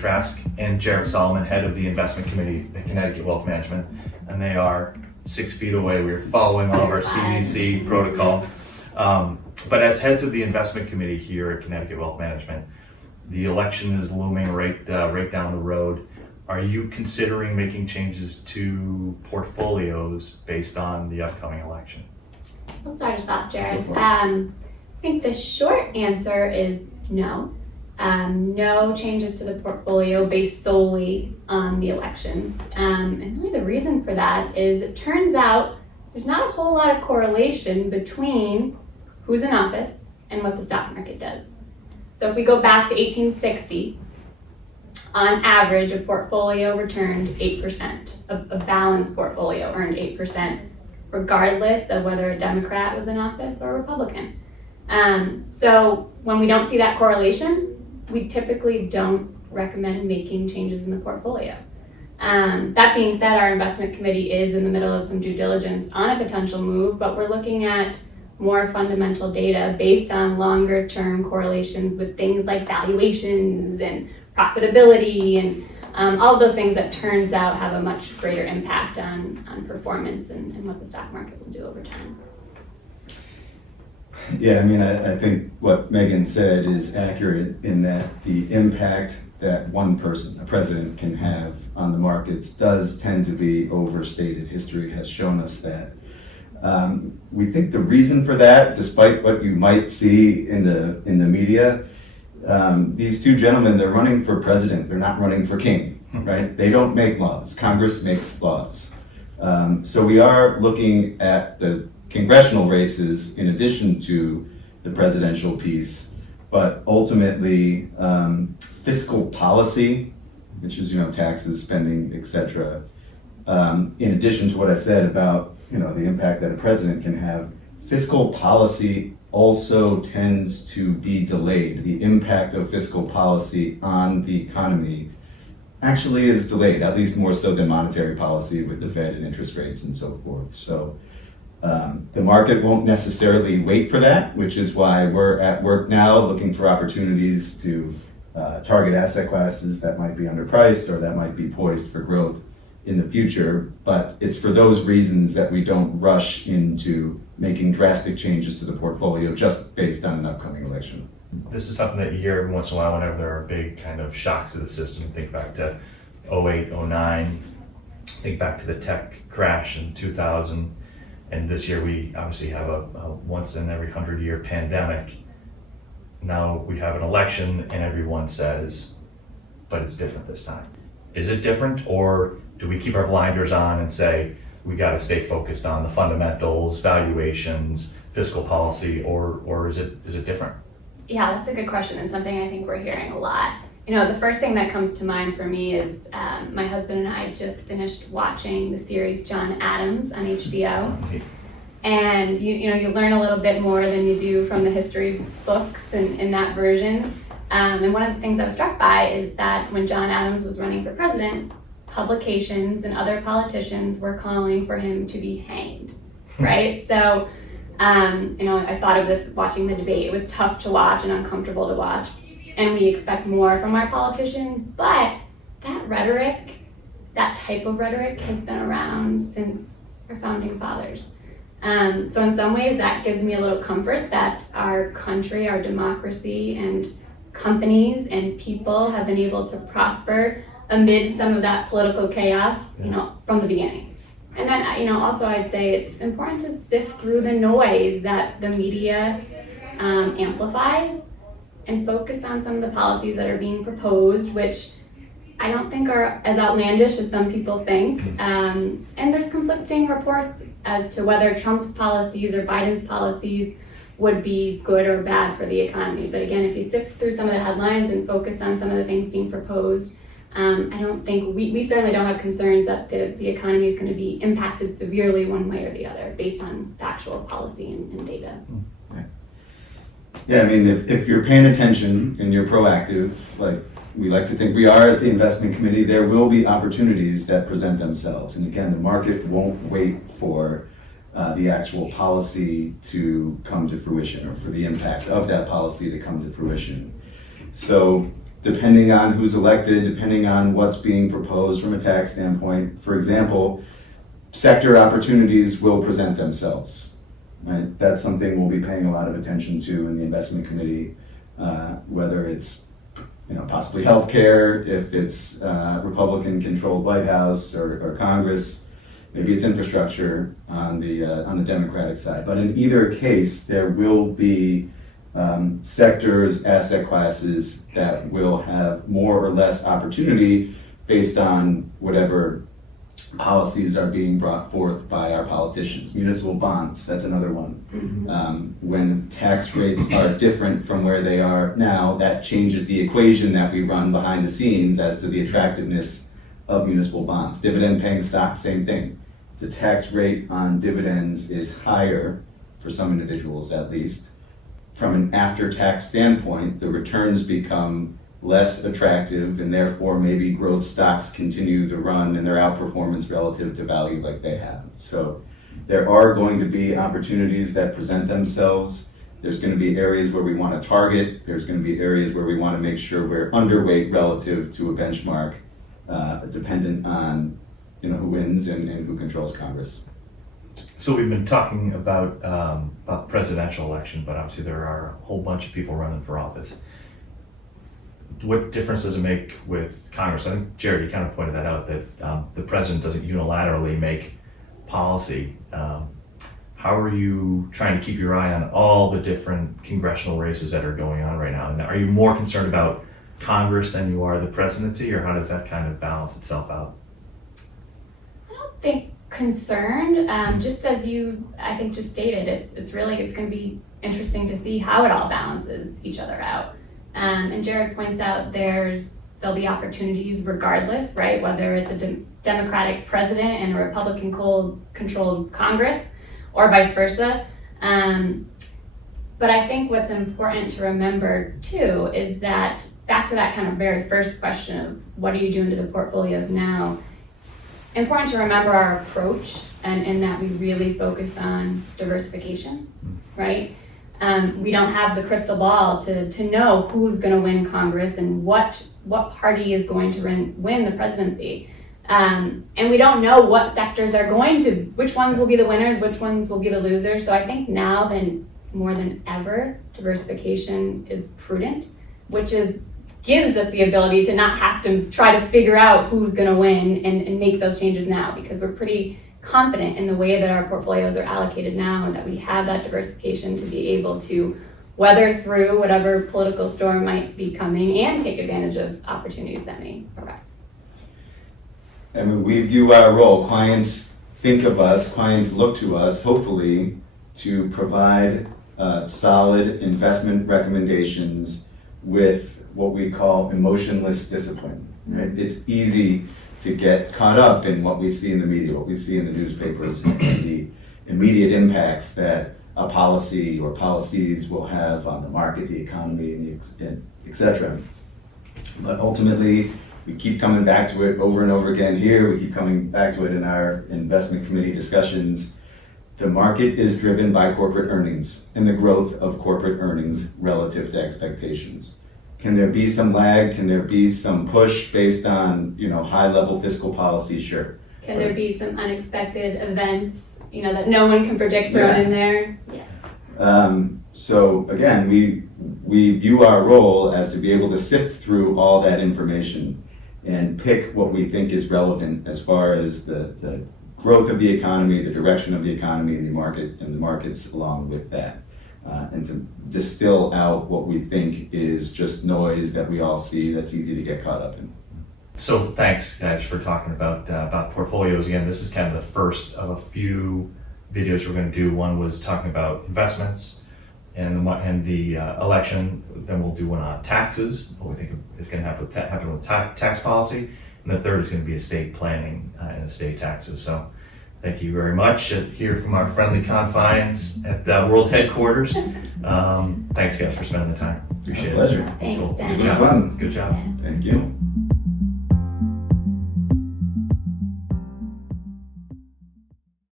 Trask and Jarrett, head of the investment committee at Connecticut Wealth Management, and they are 6 feet away. We're following all of our CDC protocol. But as heads of the investment committee here at Connecticut Wealth Management, the election is looming right down the road. Are you considering making changes to portfolios based on the upcoming election? We'll start us off, Jarrett. I think the short answer is no. No changes to the portfolio based solely on the elections. And really the reason for that is it turns out there's not a whole lot of correlation between who's in office and what the stock market does. So if we go back to 1860, on average, a portfolio returned 8%. A balanced portfolio earned 8%, regardless of whether a Democrat was in office or a Republican. So when we don't see that correlation, we typically don't recommend making changes in the portfolio. That being said, our investment committee is in the middle of some due diligence on a potential move, but we're looking at more fundamental data based on longer term correlations with things like valuations and profitability and all of those things that turns out have a much greater impact on performance and what the stock market will do over time. Yeah, I mean, I think what Megan said is accurate in that the impact that one person, a president, can have on the markets does tend to be overstated. History has shown us that. We think the reason for that, despite what you might see in the media, these two gentlemen, they're running for president, they're not running for king, right? They don't make laws, Congress makes laws. So we are looking at the congressional races in addition to the presidential piece, but ultimately fiscal policy, which is, taxes, spending, etc. In addition to what I said about, the impact that a president can have, fiscal policy also tends to be delayed. The impact of fiscal policy on the economy actually is delayed, at least more so than monetary policy with the Fed and interest rates and so forth. So the market won't necessarily wait for that, which is why we're at work now looking for opportunities to target asset classes that might be underpriced or that might be poised for growth in the future. But it's for those reasons that we don't rush into making drastic changes to the portfolio just based on an upcoming election. This is something that you hear every once in a while whenever there are big kind of shocks to the system. Think back to 08, 09, think back to the tech crash in 2000. And this year we obviously have a once in every 100-year pandemic. Now we have an election and everyone says, but it's different this time. Is it different, or do we keep our blinders on and say, we gotta stay focused on the fundamentals, valuations, fiscal policy, or is it different? Yeah, that's a good question and something I think we're hearing a lot. The first thing that comes to mind for me is my husband and I just finished watching the series John Adams on HBO. And you learn a little bit more than you do from the history books in that version. And one of the things I was struck by is that when John Adams was running for president, publications and other politicians were calling for him to be hanged, right? So, I thought of this watching the debate. It was tough to watch and uncomfortable to watch. And we expect more from our politicians, but that rhetoric, that type of rhetoric has been around since our founding fathers. So in some ways that gives me a little comfort that our country, our democracy, and companies and people have been able to prosper amid some of that political chaos, from the beginning. And then, also I'd say it's important to sift through the noise that the media amplifies and focus on some of the policies that are being proposed, which I don't think are as outlandish as some people think. And there's conflicting reports as to whether Trump's policies or Biden's policies would be good or bad for the economy. But again, if you sift through some of the headlines and focus on some of the things being proposed, I don't think, we certainly don't have concerns that the economy is going to be impacted severely one way or the other based on factual policy and data. Yeah, I mean, if you're paying attention and you're proactive, like we like to think we are at the investment committee, there will be opportunities that present themselves. And again, the market won't wait for the actual policy to come to fruition or for the impact of that policy to come to fruition. So depending on who's elected, depending on what's being proposed from a tax standpoint, for example, sector opportunities will present themselves. Right? That's something we'll be paying a lot of attention to in the investment committee, whether it's possibly healthcare, if it's Republican-controlled White House or Congress, maybe it's infrastructure on the Democratic side. But in either case, there will be sectors, asset classes that will have more or less opportunity based on whatever policies are being brought forth by our politicians. Municipal bonds, that's another one. When tax rates are different from where they are now, that changes the equation that we run behind the scenes as to the attractiveness of municipal bonds. Dividend paying stocks, same thing. If the tax rate on dividends is higher, for some individuals at least, from an after-tax standpoint, the returns become less attractive, and therefore maybe growth stocks continue to run in their outperformance relative to value like they have. So there are going to be opportunities that present themselves. There's going to be areas where we want to target. There's going to be areas where we want to make sure we're underweight relative to a benchmark, dependent on who wins and who controls Congress. So we've been talking about presidential election, but obviously there are a whole bunch of people running for office. What difference does it make with Congress? I think, Jarrett, you kind of pointed that out, that the president doesn't unilaterally make policy. How are you trying to keep your eye on all the different congressional races that are going on right now? And are you more concerned about Congress than you are the presidency, or how does that kind of balance itself out? I don't think concerned, just as you, I think, just stated, it's going to be interesting to see how it all balances each other out. And Jarrett points out there'll be opportunities regardless, right? Whether it's a Democratic president and a Republican-controlled Congress, or vice versa. But I think what's important to remember too is that, back to that kind of very first question of what are you doing to the portfolios now, important to remember our approach and in that we really focus on diversification, right? We don't have the crystal ball to know who's going to win Congress and what party is going to win the presidency. And we don't know what sectors are which ones will be the winners, which ones will be the losers. So I think now more than ever, diversification is prudent, which gives us the ability to not have to try to figure out who's going to win and make those changes now, because we're pretty confident in the way that our portfolios are allocated now and that we have that diversification to be able to weather through whatever political storm might be coming and take advantage of opportunities that may arise. I mean, we view our role, clients think of us, clients look to us, hopefully, to provide solid investment recommendations with what we call emotionless discipline. Right? It's easy to get caught up in what we see in the media, what we see in the newspapers, and the immediate impacts that a policy or policies will have on the market, the economy, and et cetera. But ultimately, we keep coming back to it over and over again here. We keep coming back to it in our investment committee discussions. The market is driven by corporate earnings and the growth of corporate earnings relative to expectations. Can there be some lag? Can there be some push based on high-level fiscal policy? Sure. Can there be some unexpected events that no one can predict thrown in there? Yes. So again, we view our role as to be able to sift through all that information and pick what we think is relevant as far as the growth of the economy, the direction of the economy, and the market and the markets along with that. And to distill out what we think is just noise that we all see that's easy to get caught up in. So thanks, guys, for talking about portfolios. Again, this is kind of the first of a few videos we're going to do. One was talking about investments and the election. Then we'll do one on taxes, what we think is going to happen with tax policy. And the third is going to be estate planning and estate taxes. So thank you very much here from our friendly confines at the world headquarters. Thanks, guys, for spending the time. Appreciate it. Pleasure. Thanks, Cool. Dennis. It was fun. Good job. Thank you.